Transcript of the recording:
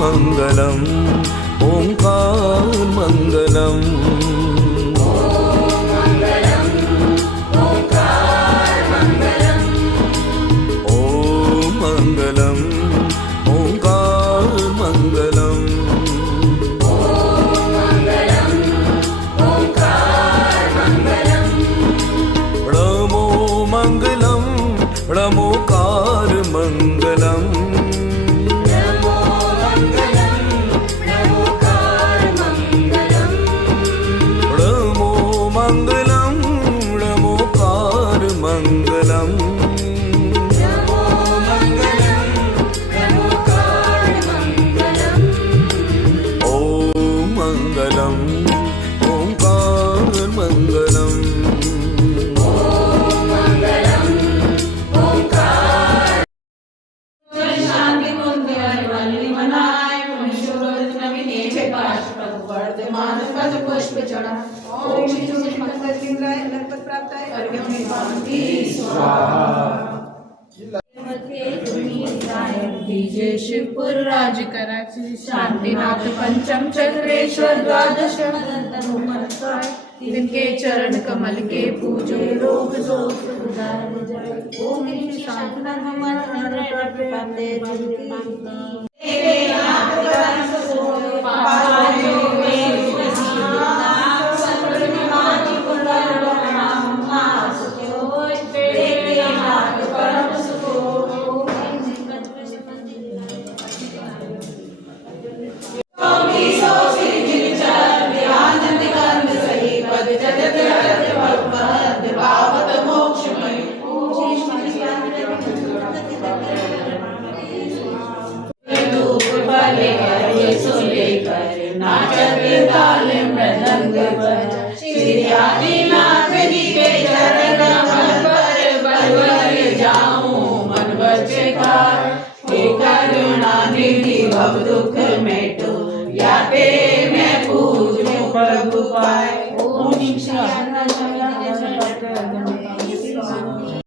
मंगलम ओंकार मंगलम णमोकार मंगलम णमो मंगलम णमोकार मंगलम ओम मंगलम ओंकार मंगलम शिवपुर राज कराची शांतिनाथ पंचम चक्रेश्वर द्वादश जिनके चरण कमल के पूजो रोग दोष उदार जाए। ओम शांतिनाथ हमारा आदिनाथ जी के चरण कमल पर बलवर जाऊं मन बचकार हे करुणा निधि भव दुख मेटो या ते मैं पूजूं प्रभु पाए।